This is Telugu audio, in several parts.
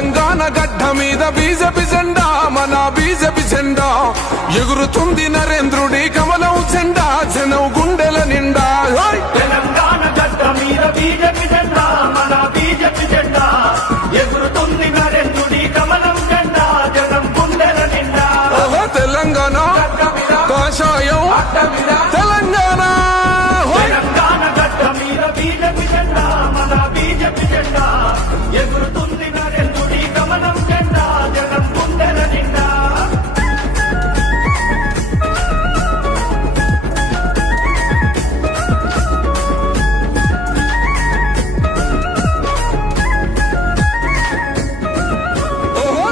తెలంగాణ గడ్డ మీద బీజేపీ జెండా, మన బీజేపీ జెండా ఎగురుతుంది నరేంద్రుడి కమలం జెండా, జనం గుండెల నిండా. తెలంగాణ గడ్డ మీద బీజేపీ జెండా, మన బీజేపీ జెండా ఎగురుతుంది నరేంద్రుడి కమలం జెండా, జనం గుండెల నిండా. తెలంగాణ కాషాయం తెలంగాణ. తెలంగాణ గడ్డ మీద బీజేపీ జెండా, మన బీజేపీ జెండా ఎగురుతుంది నరేంద్రుడి కమలం జెండా, జనం గుండెల నిండా.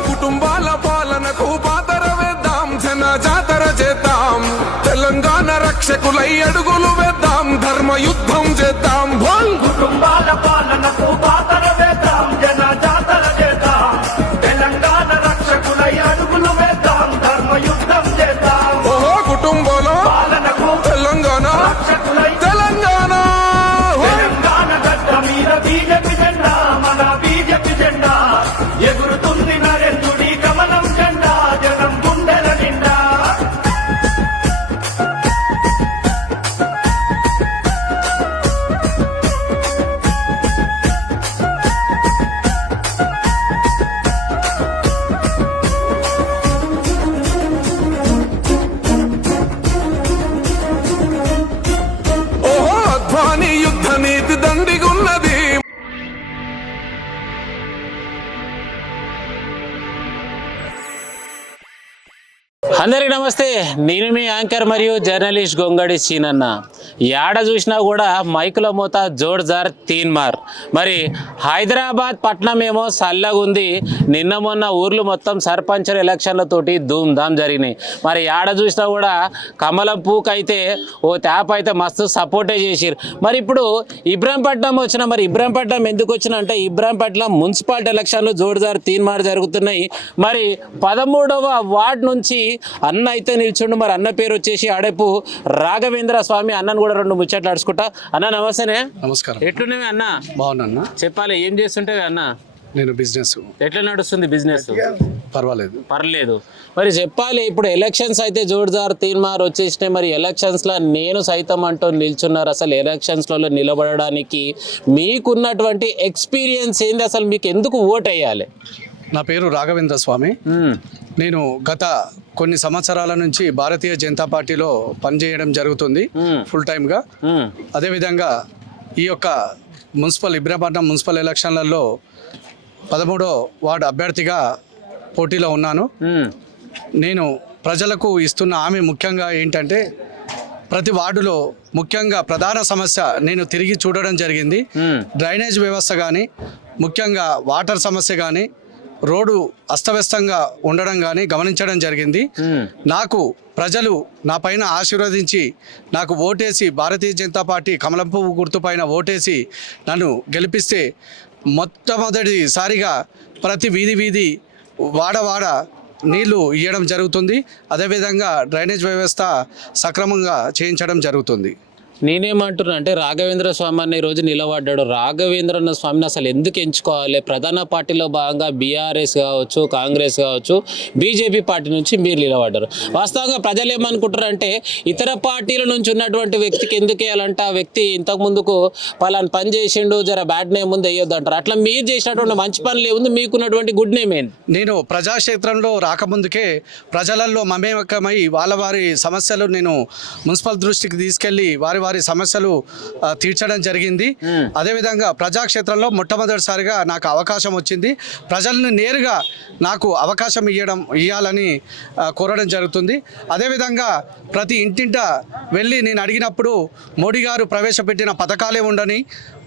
కుటుంబాల పాలనకు పాతర వేద్దాం, జన జాతర చేద్దాం, తెలంగాణ రక్షకులై అడుగులు వేద్దాం, ధర్మ యుద్ధం చేద్దాం. కుటుంబాల పాలనకు పాతర వేద్దాం, జన జాతర చేద్దాం, తెలంగాణ రక్షకులై అడుగులు వేద్దాం, ధర్మ యుద్ధం చేద్దాం. కుటుంబాల పాలనకు తెలంగాణ రక్షకులై తెలంగాణ. తెలంగాణ గడ్డ మీద బీజేపీ జెండా, మన బీజేపీ జెండా ఎగురుతుంది నరేంద్రుడి కమలం జెండా, జనం గుండెల నిండా. అధ్వాని యుద్ధ నీతి దండిగున్నది. అందరికి నమస్తే. నేను మీ యాంకర్ మరియు జర్నలిస్ట్ గొంగడి సీనన్న. యాడ చూసినా కూడా మైకుల మోత జోర్దార్ తీన్మార్. మరి హైదరాబాద్ పట్నం ఏమో చల్లగా ఉంది. నిన్న మొన్న ఊర్లు మొత్తం సర్పంచ్ ఎలక్షన్లతోటి ధూమ్ ధామ్ జరిగినాయి. మరి యాడ చూసినా కూడా కమలం పూక్ అయితే ఓ ట్యాప్ అయితే మస్తు సపోర్టే చేసిరు. మరి ఇప్పుడు ఇబ్రాహీంపట్నం వచ్చిన, మరి ఇబ్రాహీంపట్నం ఎందుకు వచ్చిన అంటే ఇబ్రాహీంపట్నం మున్సిపాలిటీ ఎలక్షన్లు జోర్దార్ తీన్మార్ జరుగుతున్నాయి. మరి 13వ వార్డు నుంచి అన్న అయితే నిల్చుండు. మరి అన్న పేరు వచ్చేసి అడపు రాఘవేంద్ర స్వామి. అన్నను కూడా రెండు ముచ్చట్లు అడుచుకుంటా. అన్న నమస్తేనే. నమస్కారం. ఎట్లున్నావి అన్న? బాగున్నా. చెప్పాలి, ఏం చేస్తుంటే అన్న? నేను బిజినెస్. ఎట్లా నడుస్తుంది బిజినెస్? పర్వాలేదు. మరి చెప్పాలి, ఇప్పుడు ఎలక్షన్స్ అయితే జోర్దార్ తీన్మార్ వచ్చేసినాయి. మరి ఎలక్షన్స్లో నేను సైతం అంటూ నిల్చున్నారు. అసలు ఎలక్షన్స్లలో నిలబడడానికి మీకున్నటువంటి ఎక్స్పీరియన్స్ ఏంది? అసలు మీకు ఎందుకు ఓట్ వేయాలి? నా పేరు రాఘవేంద్ర స్వామి. నేను గత కొన్ని సంవత్సరాల నుంచి భారతీయ జనతా పార్టీలో పనిచేయడం జరుగుతుంది ఫుల్ టైమ్గా. అదేవిధంగా ఈ యొక్క ఇబ్రాహీంపట్నం మున్సిపల్ ఎలక్షన్లలో 13వ వార్డు అభ్యర్థిగా పోటీలో ఉన్నాను. నేను ప్రజలకు ఇస్తున్న హామీ ముఖ్యంగా ఏంటంటే, ప్రతి వార్డులో ముఖ్యంగా ప్రధాన సమస్య నేను తిరిగి చూడడం జరిగింది. డ్రైనేజ్ వ్యవస్థ కానీ, ముఖ్యంగా వాటర్ సమస్య కానీ, రోడ్డు అస్తవ్యస్తంగా ఉండడం కానీ గమనించడం జరిగింది. నాకు ప్రజలు నా పైన ఆశీర్వదించి నాకు ఓటేసి, భారతీయ జనతా పార్టీ కమలం పువ్వు గుర్తు పైన ఓటేసి నన్ను గెలిపిస్తే మొట్టమొదటిసారిగా ప్రతి వీధి వాడ నీళ్లు ఇవ్వడం జరుగుతుంది. అదేవిధంగా డ్రైనేజ్ వ్యవస్థ సక్రమంగా చేయించడం జరుగుతుంది. నేనేమంటున్నా అంటే, రాఘవేంద్ర స్వామి అన్న ఈరోజు నిలబడ్డాడు. రాఘవేంద్ర స్వామిని అసలు ఎందుకు ఎంచుకోవాలి? ప్రధాన పార్టీలో భాగంగా బీఆర్ఎస్ కావచ్చు, కాంగ్రెస్ కావచ్చు, బీజేపీ పార్టీ నుంచి మీరు నిలబడ్డారు. వాస్తవంగా ప్రజలు ఏమనుకుంటారంటే, ఇతర పార్టీల నుంచి ఉన్నటువంటి వ్యక్తికి ఎందుకు వేయాలంటే ఆ వ్యక్తి ఇంతకు ముందుకు పలానా పని చేసిండు, జర బ్యాడ్ నేమ్ ముందు వేయొద్దు అంటారు. అట్లా మీరు చేసినటువంటి మంచి పనులు ఏముంది? మీకున్నటువంటి గుడ్ నేమ్ ఏంటి? నేను ప్రజాక్షేత్రంలో రాకముందుకే ప్రజలలో మమేకమై వారి సమస్యలు నేను మున్సిపల్ దృష్టికి తీసుకెళ్లి వారి సమస్యలు తీర్చడం జరిగింది. అదేవిధంగా ప్రజాక్షేత్రంలో మొట్టమొదటిసారిగా నాకు అవకాశం వచ్చింది. ప్రజలను నేరుగా నాకు అవకాశం ఇవ్వాలని కోరడం జరుగుతుంది. అదేవిధంగా ప్రతి ఇంటింట వెళ్ళి నేను అడిగినప్పుడు మోడీ గారు ప్రవేశపెట్టిన పథకాలే ఉండని,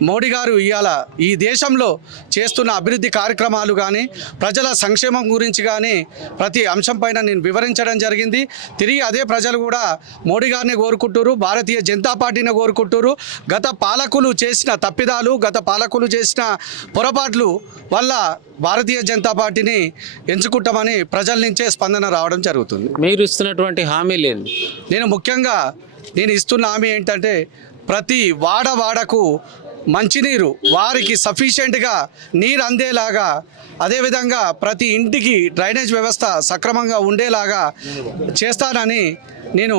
మోడీ గారు ఇవాళ ఈ దేశంలో చేస్తున్న అభివృద్ధి కార్యక్రమాలు కానీ, ప్రజల సంక్షేమం గురించి కానీ ప్రతి అంశం పైన నేను వివరించడం జరిగింది. తిరిగి అదే ప్రజలు కూడా మోడీ గారిని కోరుకుంటారు, భారతీయ జనతా పార్టీని కోరుకుంటారు. గత పాలకులు చేసిన తప్పిదాలు, గత పాలకులు చేసిన పొరపాట్లు వల్ల భారతీయ జనతా పార్టీని ఎంచుకుంటామని ప్రజల నుంచే స్పందన రావడం జరుగుతుంది. మీరు ఇస్తున్నటువంటి హామీ లేదు. నేను ముఖ్యంగా ఇస్తున్న హామీ ఏంటంటే, ప్రతి వాడకు మంచినీరు వారికి సఫిషియెంట్గా నీరు అందేలాగా, అదేవిధంగా ప్రతి ఇంటికి డ్రైనేజ్ వ్యవస్థ సక్రమంగా ఉండేలాగా చేస్తానని నేను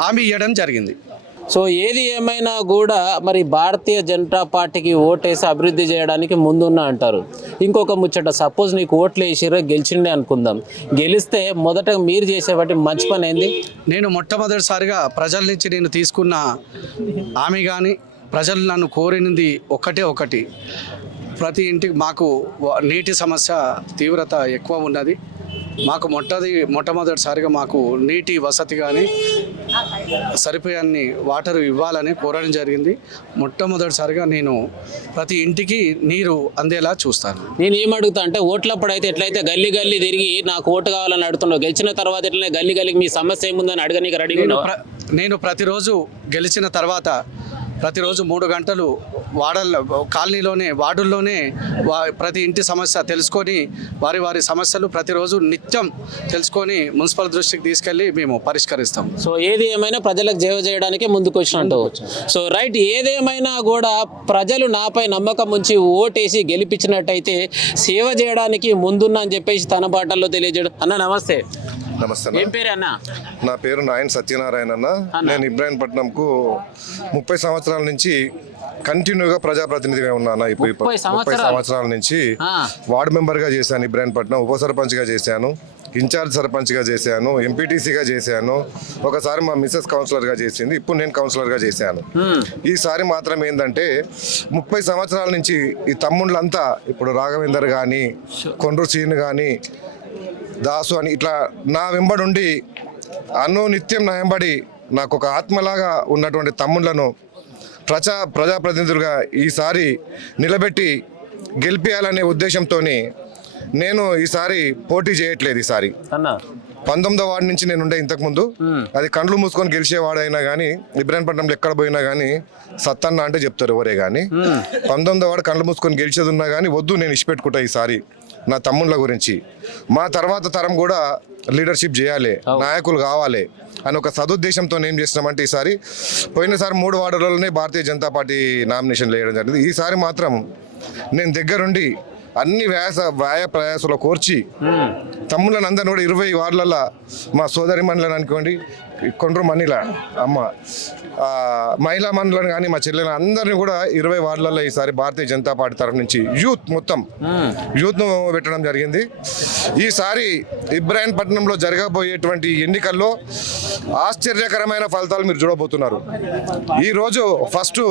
హామీ ఇవ్వడం జరిగింది. సో ఏది ఏమైనా కూడా మరి భారతీయ జనతా పార్టీకి ఓటేసి అభివృద్ధి చేయడానికి ముందున్నా అంటారు. ఇంకొక ముచ్చట, సపోజ్ నీకు ఓట్లు వేసిరో గెలిచిండే అనుకుందాం, గెలిస్తే మొదట మీరు చేసేవాటి మంచి పని ఏంది? నేను మొట్టమొదటిసారిగా ప్రజల నుంచి నేను తీసుకున్న హామీ కానీ ప్రజలు నన్ను కోరినది ఒకటి, ప్రతి ఇంటికి మాకు నీటి సమస్య తీవ్రత ఎక్కువ ఉన్నది. మాకు మొట్టమొదటిసారిగా మాకు నీటి వసతి కానీ సరిపోయన్ని వాటర్ ఇవ్వాలని కోరడం జరిగింది. మొట్టమొదటిసారిగా నేను ప్రతి ఇంటికి నీరు అందేలా చూస్తాను. నేను ఏం అడుగుతా అంటే, ఓట్లప్పుడు అయితే ఎట్లయితే గల్లీ గల్లీ తిరిగి నాకు ఓటు కావాలని అడుగుతున్నావు, గెలిచిన తర్వాత ఎట్లనే గల్లీ గల్లీకి మీ సమస్య ఏముందని అడగనీకి రెడీగా ఉన్నావా? నేను ప్రతిరోజు గెలిచిన తర్వాత ప్రతిరోజు 3 గంటలు కాలనీలోనే వార్డుల్లోనే ప్రతి ఇంటి సమస్య తెలుసుకొని వారి సమస్యలు ప్రతిరోజు నిత్యం తెలుసుకొని మున్సిపల్ దృష్టికి తీసుకెళ్ళి మేము పరిష్కరిస్తాం. సో ఏది ఏమైనా ప్రజలకు సేవ చేయడానికే ముందుకు వచ్చినట్టు. సో రైట్, ఏదేమైనా కూడా ప్రజలు నాపై నమ్మకం ఉంచి ఓటేసి గెలిపించినట్టయితే సేవ చేయడానికి ముందున్నా అని చెప్పేసి తన బాటల్లో తెలియజేయడం. అన్న నమస్తే. నమస్తే. ఏం పేరు అన్న? నా పేరు నాయన్ సత్యనారాయణ అన్న. నేను ఇబ్రాహీంపట్నంకు 30 సంవత్సరాల నుంచి కంటిన్యూగా ప్రజాప్రతినిధిగా ఉన్నాను. 30 సంవత్సరాల నుంచి వార్డు మెంబర్గా చేశాను ఇబ్రాహీంపట్నం, ఉప సర్పంచ్గా చేశాను, ఇన్ఛార్జ్ సర్పంచ్గా చేశాను, ఎంపీటీసీగా చేశాను, ఒకసారి మా మిస్సెస్ కౌన్సిలర్గా చేసింది, ఇప్పుడు నేను కౌన్సిలర్గా చేశాను. ఈసారి మాత్రం ఏంటంటే 30 సంవత్సరాల నుంచి ఈ తమ్ముళ్ళంతా, ఇప్పుడు రాఘవేందర్ కానీ, కొండ్రు సీన్ కానీ, దాసు అని ఇట్లా నా వెంబడుండి నిత్యం నా వెంబడి నాకు ఒక ఆత్మలాగా ఉన్నటువంటి తమ్ముళ్లను ప్రజాప్రతినిధులుగా ఈసారి నిలబెట్టి గెలిపించాలనే ఉద్దేశంతో నేను ఈసారి పోటీ చేయట్లేదు. ఈసారి 19వ వార్డు నుంచి నేను ఉండే ఇంతకుముందు, అది కండ్లు మూసుకొని గెలిచేవాడైనా కానీ ఇబ్రాహీంపట్నంలో ఎక్కడ పోయినా కానీ సత్తన్న అంటే చెప్తారు ఎవరే కానీ, 19వ వార్డు కండ్లు మూసుకొని గెలిచేది ఉన్నా కానీ వద్దు, నేను ఇచ్చిపెట్టుకుంటా ఈసారి నా తమ్ముళ్ళ గురించి. మా తర్వాత తరం కూడా లీడర్షిప్ చేయాలి, నాయకులు కావాలి అని ఒక సదుద్దేశంతో ఏం చేసినామంటే, ఈసారి పోయినసారి 3 వార్డులలోనే భారతీయ జనతా పార్టీ నామినేషన్లు వేయడం జరిగింది. ఈసారి మాత్రం నేను దగ్గరుండి అన్ని వ్యయ ప్రయాసాలు కోర్చి తమ్ముళ్ళని అందరిని కూడా 20 వార్డులలో మా సోదరి మండలని అనుకోండి, కొండ్రు మణిల అమ్మ మహిళా మండలను కానీ మా చెల్లెలు అందరినీ కూడా 20 వార్డులలో ఈసారి భారతీయ జనతా పార్టీ తరఫు నుంచి యూత్ను పెట్టడం జరిగింది. ఈసారి ఇబ్రాహీంపట్నంలో జరగబోయేటువంటి ఎన్నికల్లో ఆశ్చర్యకరమైన ఫలితాలు మీరు చూడబోతున్నారు. ఈరోజు ఫస్ట్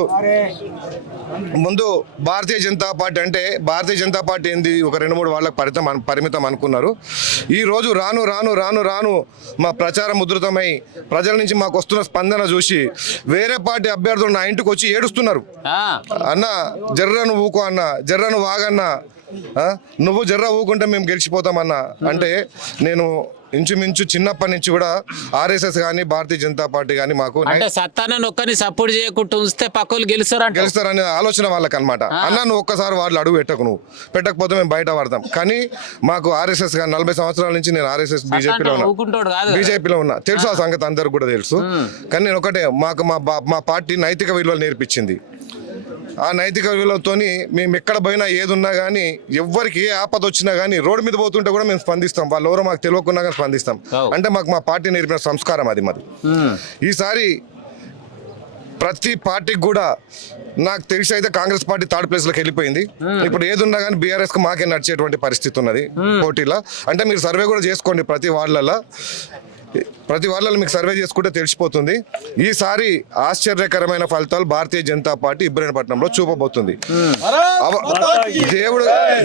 ముందు భారతీయ జనతా పార్టీ అంటే, భారతీయ జనతా పార్టీ ఏంది ఒక 2-3 వాళ్ళకి పరిమితం అనుకున్నారు. ఈరోజు రాను రాను రాను రాను మా ప్రచారం ఉధృతమై ప్రజల నుంచి మాకు వస్తున్న స్పందన చూసి వేరే పార్టీ అభ్యర్థులు నా ఇంటికి వచ్చి ఏడుస్తున్నారు. అన్న జర్రను ఊకో, అన్న జర్రను వాగన్నా, నువ్వు జర్ర ఊకుంటే మేము గెలిచిపోతామన్నా అంటే, నేను ఇంచుమించు చిన్నప్పటి నుంచి కూడా ఆర్ఎస్ఎస్ కానీ భారతీయ జనతా పార్టీ కానీ మాకు ఒక్కని సపోర్ట్ చేయకుండా ఉంచితే పక్కలు గెలుస్తారనే ఆలోచన వాళ్ళకి అనమాట. అన్న నువ్వు ఒక్కసారి వాళ్ళు అడుగు పెట్టకపోతే మేము బయట పడతాం. కానీ మాకు ఆర్ఎస్ఎస్ కానీ 40 సంవత్సరాల నుంచి నేను ఆర్ఎస్ఎస్ బీజేపీలో ఉన్నా, తెలుసు ఆ సంగతి అందరికి కూడా తెలుసు. కానీ నేను ఒకటే, మాకు మా పార్టీ నైతిక విలువలు నేర్పించింది. ఆ నైతిక విలువలతో మేము ఎక్కడ పోయినా ఏదున్నా కానీ, ఎవరికి ఏ ఆపద వచ్చినా కానీ రోడ్డు మీద పోతుంటే కూడా మేము స్పందిస్తాం. వాళ్ళు ఎవరో మాకు తెలియకుండా కానీ స్పందిస్తాం. అంటే మాకు మా పార్టీ నేర్పిన సంస్కారం అది మాది. ఈసారి ప్రతి పార్టీకి కూడా నాకు తెలిసి అయితే కాంగ్రెస్ పార్టీ 3rd ప్లేస్లోకి వెళ్ళిపోయింది. ఇప్పుడు ఏదున్నా కానీ బీఆర్ఎస్కి మాకే నడిచేటువంటి పరిస్థితి ఉన్నది పోటీలో. అంటే మీరు సర్వే కూడా చేసుకోండి, ప్రతి వాళ్ళలో మీకు సర్వే చేసుకుంటే తెలిసిపోతుంది. ఈసారి ఆశ్చర్యకరమైన ఫలితాలు భారతీయ జనతా పార్టీ ఇబ్రాహీంపట్నంలో చూపబోతుంది.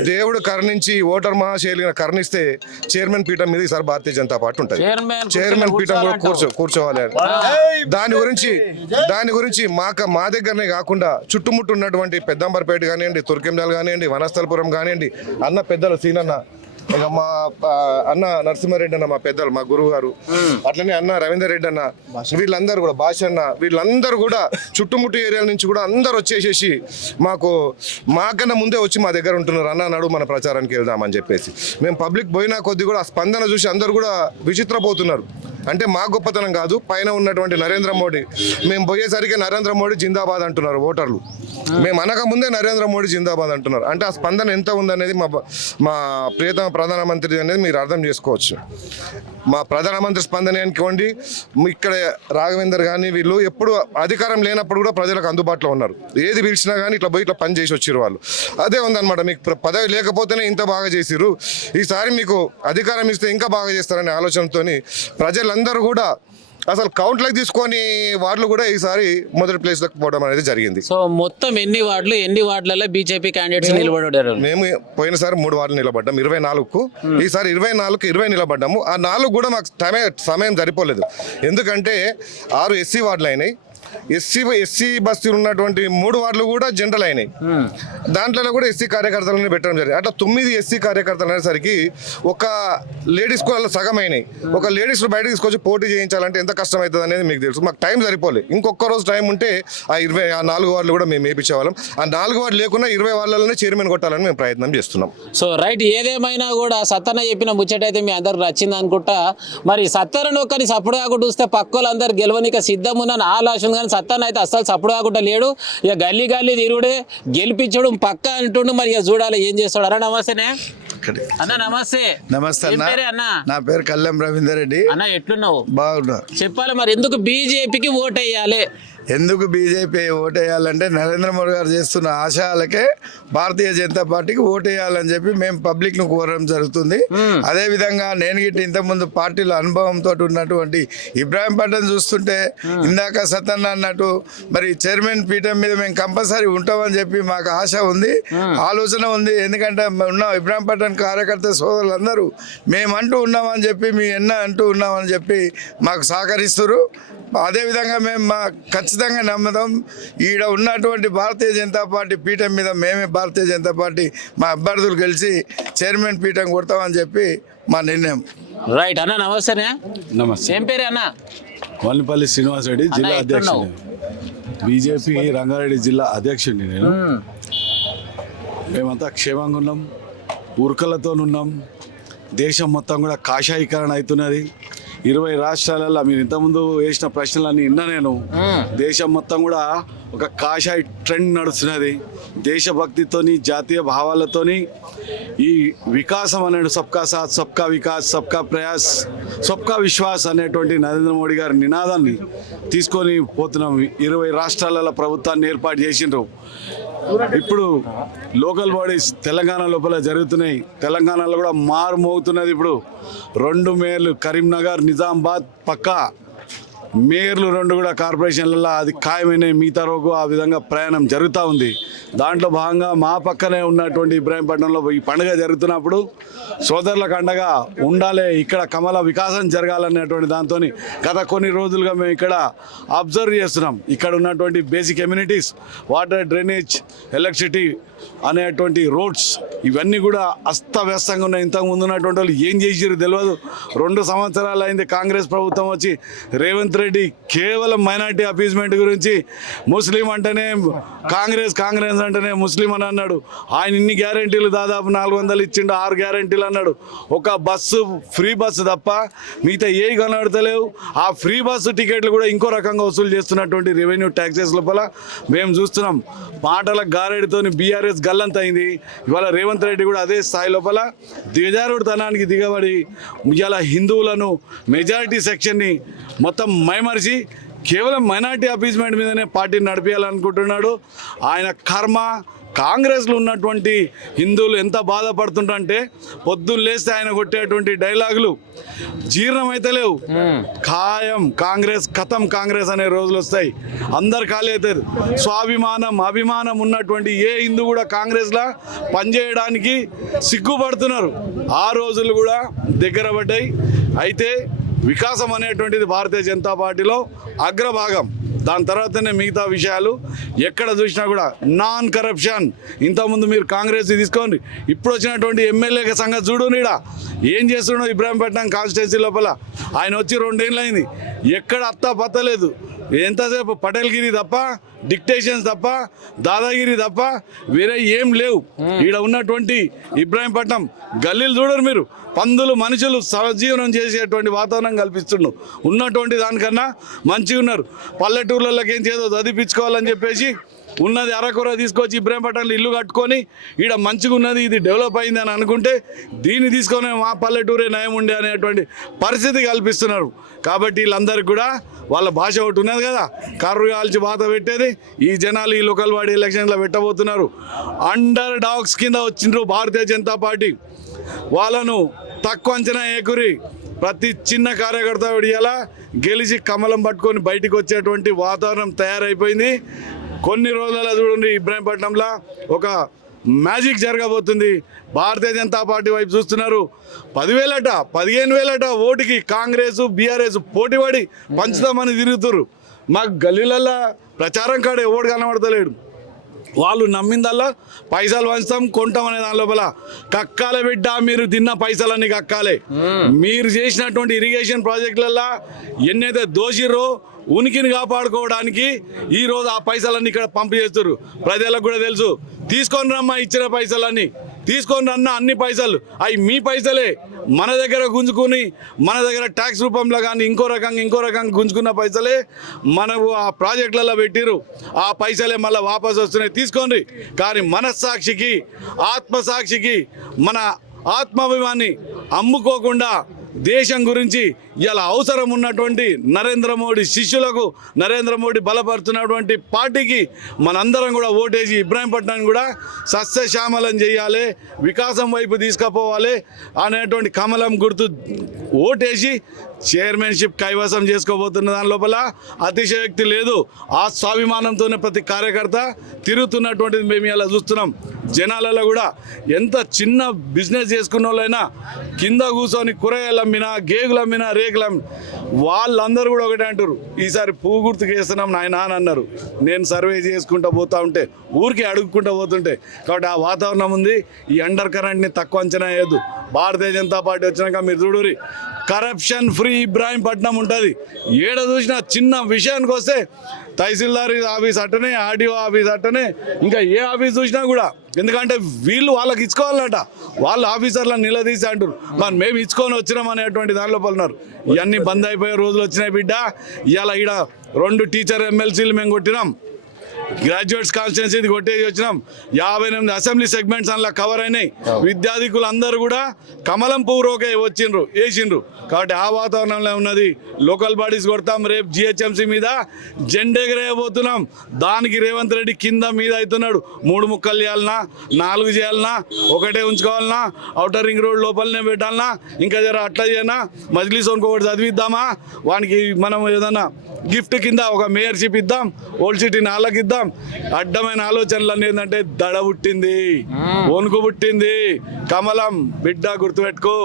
దేవుడు కరుణించి ఓటర్ మహాశైలిగా కరుణిస్తే చైర్మన్ పీఠం మీద ఈసారి భారతీయ జనతా పార్టీ ఉంటుంది. చైర్మన్ పీఠం కూడా కూర్చోవాలి. దాని గురించి మా దగ్గరనే కాకుండా చుట్టుముట్టు ఉన్నటువంటి పెద్దంబర్పేట కానివ్వండి, తుర్కెంజాల్ కానివ్వండి, వనస్థలపురం కానివ్వండి, అన్న పెద్దలు సీనన్న, ఇక మా అన్న నరసింహారెడ్డి అన్న, మా పెద్దలు, మా గురువు గారు, అట్లనే అన్న రవీందర్ రెడ్డి అన్న, వీళ్ళందరూ కూడా భాష అన్న, వీళ్ళందరూ కూడా చుట్టుముట్టు ఏరియాల నుంచి కూడా అందరు వచ్చేసేసి మాకన్నా ముందే వచ్చి మా దగ్గర ఉంటున్నారు. అన్న నడు మన ప్రచారానికి వెళ్దామని చెప్పేసి మేము పబ్లిక్ పోయినా కొద్ది కూడా ఆ స్పందన చూసి అందరు కూడా విచిత్రపోతున్నారు. అంటే మా గొప్పతనం కాదు, పైన ఉన్నటువంటి నరేంద్ర మోడీ. మేము పోయేసరికి నరేంద్ర మోడీ జిందాబాద్ అంటున్నారు ఓటర్లు. మేము అనక ముందే నరేంద్ర మోడీ జిందాబాద్ అంటున్నారు. అంటే ఆ స్పందన ఎంత ఉందనేది మా ప్రియతమ ప్రధానమంత్రి అనేది మీరు అర్థం చేసుకోవచ్చు. మా ప్రధానమంత్రి స్పందన అనుకోండి, ఇక్కడ రాఘవేందర్ కానీ వీళ్ళు ఎప్పుడు అధికారం లేనప్పుడు కూడా ప్రజలకు అందుబాటులో ఉన్నారు. ఏది పిలిచినా కానీ ఇట్లా పోయి ఇట్లా పని చేసి వచ్చారు వాళ్ళు. అదే ఉందన్నమాట. మీకు పదవి లేకపోతేనే ఇంత బాగా చేసిరు, ఈసారి మీకు అధికారం ఇస్తే ఇంకా బాగా చేస్తారనే ఆలోచనతో ప్రజలందరూ కూడా అసలు కౌంట్లకు తీసుకొని వార్డులు కూడా ఈసారి మొదటి ప్లేస్లోకి పోవడం అనేది జరిగింది. సో మొత్తం ఎన్ని వార్డులలో బీజేపీ క్యాండిడేట్స్ నిలబడ్డారు? మేము పోయినసారి 3 వార్డులు నిలబడ్డాం, 24కు. ఈసారి 24కు 20 నిలబడ్డాము. ఆ 4 కూడా మాకు సమయం సరిపోలేదు. ఎందుకంటే 6 ఎస్సీ వార్డులు అయినాయి. ఎస్సీ బస్తీలు ఉన్నటువంటి 3 వార్డులు కూడా జనరల్ అయినాయి. దాంట్లో కూడా ఎస్సీ కార్యకర్తలను పెట్టడం జరిగింది. అట్లా 9 ఎస్సీ కార్యకర్తలు అనేసరికి ఒక లేడీస్ కూడా సగం అయినాయి. ఒక లేడీస్ బయట తీసుకొచ్చి పోటీ చేయించాలంటే ఎంత కష్టం అవుతుంది అనేది మీకు తెలుసు. మాకు టైం సరిపోలేదు. ఇంకొక రోజు టైం ఉంటే ఆ 4 వార్డులు కూడా మేము వేయించేవాళ్ళం. ఆ 4 వార్డులు లేకుండా 20 వార్డులలోనే చైర్మన్ కొట్టాలని మేము ప్రయత్నం చేస్తున్నాం. సో రైట్, ఏదేమైనా కూడా సత్తన్న చెప్పిన ముచ్చటైతే మీ అందరికి నచ్చింది అనుకుంటా. మరి సత్తరను ఒక్కని సప్పుడు కాకుండా చూస్తే పక్కోళ్ళందరూ గెలవనిక సిద్ధం ఉన్న ఆలోచన. కానీ సత్తన్న అయితే అస్సలు సప్పుడు కాకుండా లేడు. ఇక గల్లీ తిరుగుడే గెలిపించడు పక్క అంటుండు. మరి ఇక చూడాలి ఏం చేస్తాడు. అన్న నమస్తేనే అన్న. నమస్తే. నమస్తే అన్న. నా పేరు కళ్యాణ్ రవీందర్ రెడ్డి. అన్న ఎట్లున్నావు? బాగున్నా. చెప్పాలి మరి ఎందుకు బీజేపీకి ఓటు వేయాలి? ఎందుకు బీజేపీ ఓటేయాలంటే నరేంద్ర మోడీ గారు చేస్తున్న ఆశయాలకే భారతీయ జనతా పార్టీకి ఓటేయాలని చెప్పి మేము పబ్లిక్ను కోరడం జరుగుతుంది. అదేవిధంగా నేను గిట్ట ఇంతకుముందు పార్టీల అనుభవంతో ఉన్నటువంటి ఇబ్రాహీంపట్నం చూస్తుంటే ఇందాక సతన్న అన్నట్టు మరి చైర్మన్ పీఠం మీద మేము కంపల్సరీ ఉంటామని చెప్పి మాకు ఆశ ఉంది, ఆలోచన ఉంది. ఎందుకంటే ఉన్న ఇబ్రాహీంపట్నం కార్యకర్త సోదరులందరూ మేమంటూ ఉన్నామని చెప్పి మీ అంటూ ఉన్నామని చెప్పి మాకు సహకరిస్తారు. అదేవిధంగా మేము ఖచ్చితంగా నమ్మడం ఈడ ఉన్నటువంటి భారతీయ జనతా పార్టీ పీఠం మీద మేమే భారతీయ జనతా పార్టీ మా అభ్యర్థులు గెలిచి చైర్మన్ పీఠం కొడతామని చెప్పి మా నిర్ణయం. రైట్ అన్న. నమస్తేనే. నమస్తే. ఏం పేరు అన్న? వల్లిపల్లి శ్రీనివాస్ రెడ్డి, జిల్లా అధ్యక్షుడు. బీజేపీ రంగారెడ్డి జిల్లా అధ్యక్షుడిని నేను. మేమంతా క్షేమంగా ఉన్నాం, ఉరుకలతోనున్నాం. దేశం మొత్తం కూడా కాషాయీకరణ అవుతున్నది. 20 రాష్ట్రాలలో మీరు ఇంతకుముందు వేసిన ప్రశ్నలన్నీ విన్నా నేను. దేశం మొత్తం కూడా ఒక కాషాయ ట్రెండ్ నడుస్తున్నది. దేశభక్తితోని, జాతీయ భావాలతోని ఈ వికాసం అనే సబ్కా సాత్, సబ్కా వికాస్, సబ్కా ప్రయాస్, సబ్కా విశ్వాస్ అనేటువంటి నరేంద్ర మోడీ గారి నినాదాన్ని తీసుకొని పోతున్నాం. 20 రాష్ట్రాలలో ప్రభుత్వాన్ని ఏర్పాటు చేసిండ్రు. ఇప్పుడు లోకల్ బాడీస్ తెలంగాణ లోపల జరుగుతున్నాయి. తెలంగాణలో కూడా మారు మోగుతున్నది. ఇప్పుడు 2 మేయర్లు కరీంనగర్, నిజామాబాద్ పక్కా మేయర్లు 2 కూడా కార్పొరేషన్లలో అది ఖాయమైన మిగతా రోజు ఆ విధంగా ప్రయాణం జరుగుతూ ఉంది. దాంట్లో భాగంగా మా పక్కనే ఉన్నటువంటి ఇబ్రాహీంపట్నంలో ఈ పండుగ జరుగుతున్నప్పుడు సోదరులకు అండగా ఉండాలి, ఇక్కడ కమల వికాసం జరగాలనేటువంటి దాంతో గత కొన్ని రోజులుగా మేము ఇక్కడ అబ్జర్వ్ చేస్తున్నాం. ఇక్కడ ఉన్నటువంటి basic communities, water, drainage, electricity అనేటువంటి రోడ్స్ ఇవన్నీ కూడా అస్తవ్యస్తంగా ఉన్నాయి. ఇంతకు ముందు ఉన్నటువంటి వాళ్ళు ఏం చేసిరు తెలియదు. 2 సంవత్సరాలు అయింది కాంగ్రెస్ ప్రభుత్వం వచ్చి. రేవంత్ రెడ్డి కేవలం మైనార్టీ అపీజ్మెంట్ గురించి ముస్లిం అంటేనే కాంగ్రెస్ అంటేనే ముస్లిం అని అన్నాడు. ఆయన ఇన్ని గ్యారంటీలు దాదాపు 400 ఇచ్చిండు, 6 గ్యారంటీలు అన్నాడు. ఒక బస్సు ఫ్రీ బస్సు తప్ప మిగతా ఏ కనబడతలేవు. ఆ ఫ్రీ బస్సు టికెట్లు కూడా ఇంకో రకంగా వసూలు చేస్తున్నటువంటి రెవెన్యూ ట్యాక్సెస్ లోపల మేము చూస్తున్నాం. మాటల గారెడితోని బీఆర్ఎస్ గల్లంత అయింది. ఇవాళ రేవంత్ రెడ్డి కూడా అదే స్థాయి లోపల దిగజారుడుతనానికి దిగబడి ఇవాళ హిందువులను మెజారిటీ సెక్షన్ని మొత్తం మైమరిచి కేవలం మైనార్టీ అపీజ్మెంట్ మీదనే పార్టీని నడిపించాలనుకుంటున్నాడు. ఆయన కర్మ. కాంగ్రెస్లో ఉన్నటువంటి హిందువులు ఎంత బాధపడుతుంటే పొద్దున్న లేస్తే ఆయన కొట్టేటువంటి డైలాగులు జీర్ణమైతే లేవు. ఖాయం కాంగ్రెస్, ఖతం కాంగ్రెస్ అనే రోజులు వస్తాయి. అందరు ఖాళీ అవుతారు. స్వాభిమానం, అభిమానం ఉన్నటువంటి ఏ హిందూ కూడా కాంగ్రెస్లో పనిచేయడానికి సిగ్గుపడుతున్నారు. ఆ రోజులు కూడా దగ్గర పడ్డాయి. అయితే వికాసం అనేటువంటిది భారతీయ జనతా పార్టీలో అగ్రభాగం. దాని తర్వాతనే మిగతా విషయాలు. ఎక్కడ చూసినా కూడా నాన్ కరప్షన్. ఇంతకుముందు మీరు కాంగ్రెస్ తీసుకోండి, ఇప్పుడు వచ్చినటువంటి ఎమ్మెల్యే సంగతి చూడు. నీడ ఏం చేస్తున్నాడు ఇబ్రాహీంపట్నం కాన్స్టిట్యున్సీ లోపల? ఆయన వచ్చి 2 ఏళ్ళు అయింది, ఎక్కడ అత్తా పత్తలేదు. ఎంతసేపు పటేల్గిరి తప్ప, డిక్టేషన్స్ తప్ప, దాదాగిరి తప్ప వేరే ఏం లేవు. ఈడ ఉన్నటువంటి ఇబ్రాహీంపట్నం గల్లీలు చూడరు మీరు, పందులు మనుషులు సజీవనం చేసేటువంటి వాతావరణం కల్పిస్తున్నాడు. ఉన్నటువంటి దానికన్నా మంచిగా ఉన్నారు. పల్లెటూర్లలోకి ఏం చేదో చదివించుకోవాలని చెప్పేసి ఉన్నది అరకొర తీసుకొచ్చి ఇబ్రాహీంపట్నంలో ఇల్లు కట్టుకొని ఈడ మంచిగా ఉన్నది, ఇది డెవలప్ అయింది అని అనుకుంటే దీన్ని తీసుకొని మా పల్లెటూరే నయం ఉండే అనేటువంటి పరిస్థితి కల్పిస్తున్నారు. కాబట్టి వీళ్ళందరికీ కూడా వాళ్ళ భాష ఒకటి ఉన్నది కదా, కర్రు కాల్చి బాత పెట్టేది. ఈ జనాలు ఈ లోకల్ బాడీ ఎలక్షన్లో పెట్టబోతున్నారు. అండర్ డాగ్స్ కింద వచ్చిండ్రు భారతీయ జనతా పార్టీ. వాళ్ళను తక్కువ అంచనా ఏకురి ప్రతి చిన్న కార్యకర్త ఇలా గెలిచి కమలం పట్టుకొని బయటికి వచ్చేటువంటి వాతావరణం తయారైపోయింది. కొన్ని రోజులలో చూడండి ఇబ్రాహీంపట్నంలో ఒక మ్యాజిక్ జరగబోతుంది. భారతీయ జనతా పార్టీ వైపు చూస్తున్నారు. 10,000 15,000 ఓటుకి కాంగ్రెస్ బీఆర్ఎస్ పోటీపడి పంచుతామని తిరుగుతున్నారు. మాకు గల్లీలల్లో ప్రచారం కాడ ఓటు కనబడతలేడు. వాళ్ళు నమ్మిందల్లా పైసలు పంచుతాం కొంటాం అనే దాని లోపల కక్కాలే బిడ్డ. మీరు తిన్న పైసలన్నీ కక్కాలే. మీరు చేసినటువంటి ఇరిగేషన్ ప్రాజెక్టులల్లో ఎన్నైతే దోషిరో ఉనికిని కాపాడుకోవడానికి ఈరోజు ఆ పైసలన్నీ ఇక్కడ పంపు చేస్తారు. ప్రజలకు కూడా తెలుసు. తీసుకొని రమ్మా ఇచ్చిన పైసలన్నీ, తీసుకొని రన్న అన్ని పైసలు అవి మీ పైసలే. మన దగ్గర గుంజుకుని మన దగ్గర ట్యాక్స్ రూపంలో కానీ ఇంకో రకంగా గుంజుకున్న పైసలే మనకు ఆ ప్రాజెక్టులలో పెట్టిరు. ఆ పైసలే మళ్ళీ వాపసు వస్తున్నాయి, తీసుకోండి. కానీ మనస్సాక్షికి, ఆత్మసాక్షికి, మన ఆత్మాభిమాన్ని అమ్ముకోకుండా దేశం గురించి ఇలా అవసరం ఉన్నటువంటి నరేంద్ర మోడీ శిష్యులకు, నరేంద్ర మోడీ బలపరుస్తున్నటువంటి పార్టీకి మనందరం కూడా ఓటేసి ఇబ్రాహీంపట్నాన్ని కూడా సస్యశ్యామలం చేయాలి, వికాసం వైపు తీసుకుపోవాలి అనేటువంటి కమలం గుర్తు ఓటేసి చైర్మన్షిప్ కైవసం చేసుకోబోతున్న దాని లోపల అతిశయోక్తి లేదు. ఆ స్వాభిమానంతోనే ప్రతి కార్యకర్త తిరుగుతున్నటువంటిది మేము ఇలా చూస్తున్నాం. జనాలలో కూడా ఎంత చిన్న బిజినెస్ చేసుకున్న వాళ్ళైనా కింద కూర్చొని కూరగాయలు అమ్మినా, గేగులు అమ్మినా, రేకులు అమ్మినా వాళ్ళందరూ కూడా ఒకటే అంటారు, ఈసారి పువ్వు గుర్తుకు వేస్తున్నాం నాయన అని అన్నారు. నేను సర్వే చేసుకుంటూ పోతూ ఉంటే, ఊరికి అడుగుకుంటూ పోతుంటే, కాబట్టి ఆ వాతావరణం ఉంది. ఈ అండర్ కరెంట్ని తక్కువ అంచనా వేయద్దు. భారతీయ జనతా పార్టీ వచ్చినాక మీరు చూడురి, కరప్షన్ ఫ్రీ ఇబ్రాహీంపట్నం ఉంటుంది. ఏడ చూసినా చిన్న విషయానికి వస్తే తహసీల్దార్ ఆఫీస్ అట్టనే, ఆర్డీఓ ఆఫీస్ అట్టనే, ఇంకా ఏ ఆఫీస్ చూసినా కూడా. ఎందుకంటే వీళ్ళు వాళ్ళకి ఇచ్చుకోవాలన్నట, వాళ్ళు ఆఫీసర్లను నిలదీసి అంటారు మరి మేము ఇచ్చుకొని వచ్చినాం అనేటువంటి దానిలో ఉన్నారు. ఇవన్నీ బంద్ అయిపోయే రోజులు వచ్చినాయి బిడ్డ. ఇవాళ ఈడ 2 టీచర్ ఎమ్మెల్సీలు మేము కొట్టినాం. గ్రాడ్యుయేట్స్ కాన్స్టిట్యున్సీ కొట్టేసి వచ్చినాం. 58 అసెంబ్లీ సెగ్మెంట్స్ అందులో కవర్ అయినాయి. విద్యార్థికులు అందరూ కూడా కమలం పువ్వు రోకే వేసిండ్రు. కాబట్టి ఆ వాతావరణంలో ఉన్నది. లోకల్ బాడీస్ కొడతాం. రేపు జిహెచ్ఎంసీ మీద జెండెగరేయబోతున్నాం. దానికి రేవంత్ రెడ్డి కింద మీద అవుతున్నాడు. 3 ముక్కలు చేయాలన్నా, 4 చేయాలన్నా, ఒకటే ఉంచుకోవాలన్నా, ఔటర్ రింగ్ రోడ్ లోపలనే పెట్టాలన్నా, ఇంకా జర అట్లా చేయనా, మజ్లీస్ ఒకటి చదివిద్దామా, వానికి మనం ఏదన్నా గిఫ్ట్ కింద ఒక మేయర్షిప్ ఇద్దాం, ఓల్డ్ సిటీ 4 ఇద్దాం. అడ్డమైన ఆలోచనలు ఏంటంటే దడ పుట్టింది, వణుకు పుట్టింది. కమలం బిడ్డ గుర్తుపెట్టుకో,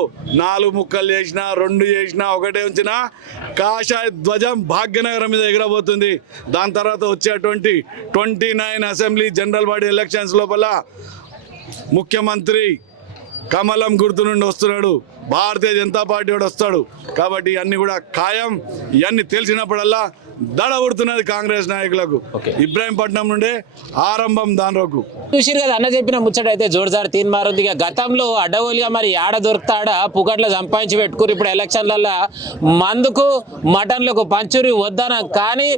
4 ముక్కలు చేసినా, 2 చేసినా, ఒకటే ఉంచినా కాషాయ ధ్వజం భాగ్యనగరం మీద ఎగరబోతుంది. దాని తర్వాత వచ్చేటువంటి 29 అసెంబ్లీ జనరల్ బాడీ ఎలక్షన్స్ లోపల ముఖ్యమంత్రి కమలం గుర్తు నుండి వస్తున్నాడు. భారతీయ జనతా పార్టీ వాడు వస్తాడు. కాబట్టి ఇవన్నీ కూడా ఖాయం. ఇవన్నీ తెలిసినప్పుడల్లా దడ పుడుతున్నది కాంగ్రెస్ నాయకులకు. ఇబ్రాహీంపట్నం నుండే ఆరంభం. దాని roku చూసిరు కదా అన్న చెప్పిన ముచ్చట అయితే జోర్దార్ తీన్ మారుంది. ఇక గతంలో అడ్డగోలుగా మరి ఆడ దొరుకుతాడా పుకట్లో సంపాదించి పెట్టుకుని ఇప్పుడు ఎలక్షన్లలో మందుకు మటన్లకు పంచురి వద్దన. కానీ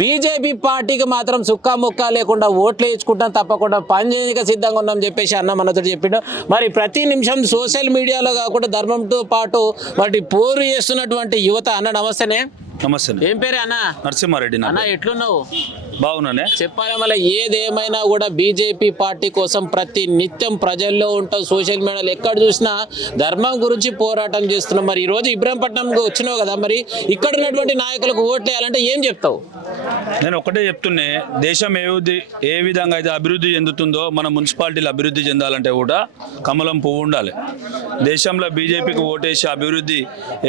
బీజేపీ పార్టీకి మాత్రం సుక్కా ముక్క లేకుండా ఓట్లు వేయించుకుంటాం, తప్పకుండా పని చేయడానికి సిద్ధంగా ఉన్నాం చెప్పేసి అన్న మనతో చెప్పిండు. మరి ప్రతి నిమిషం సోషల్ మీడియాలో కాకుండా ధర్మంతో పాటు వాటి పోరు చేస్తున్నటువంటి యువత. అన్న నమస్తేనే. నమస్తే. ఏం పేరే అన్న? నరసింహారెడ్డి. అన్న ఎట్లున్నావు? బాగున్నానే. చెప్పాలి మళ్ళీ ఏదేమైనా కూడా బీజేపీ పార్టీ కోసం ప్రతి నిత్యం ప్రజల్లో ఉంటాం, సోషల్ మీడియాలో ఎక్కడ చూసినా ధర్మం గురించి పోరాటం చేస్తున్నాం. మరి ఈరోజు ఇబ్రాహీంపట్నంకి వచ్చినావు కదా, మరి ఇక్కడ ఉన్నటువంటి నాయకులకు ఓట్లు వేయాలంటే ఏం చెప్తావు? నేను ఒకటే చెప్తున్నే, దేశం ఏ విధంగా అయితే అభివృద్ధి చెందుతుందో మన మున్సిపాలిటీలు అభివృద్ధి చెందాలంటే కూడా కమలం పువ్వు ఉండాలి. దేశంలో బీజేపీకి ఓటేసి అభివృద్ధి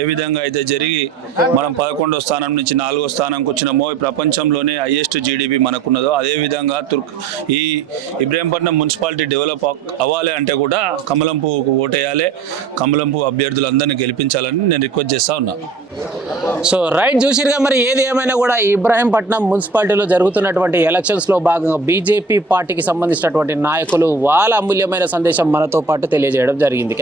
ఏ విధంగా అయితే జరిగి మనం 11వ స్థానం నుంచి 4వ స్థానంకి వచ్చినామో, ప్రపంచంలోనే హైయెస్ట్ జీడిపి మనకున్నదో అదేవిధంగా ఈ ఇబ్రహీంపట్నం మున్సిపాలిటీ డెవలప్ అవ్వాలి అంటే కూడా కమలం పువ్వుకు ఓటేయాలి, కమలం పువ్వు అభ్యర్థులందరినీ గెలిపించాలని నేను రిక్వెస్ట్ చేస్తా ఉన్నా. సో రైట్, చూసిరుగా. మరి ఏది ఏమైనా కూడా ఇబ్రాహీంపట్నం మున్సిపాలిటీలో జరుగుతున్నటువంటి ఎలక్షన్స్లో భాగంగా బీజేపీ పార్టీకి సంబంధించినటువంటి నాయకులు వాళ్ళ అమూల్యమైన సందేశం మనతో పాటు తెలియజేయడం జరిగింది.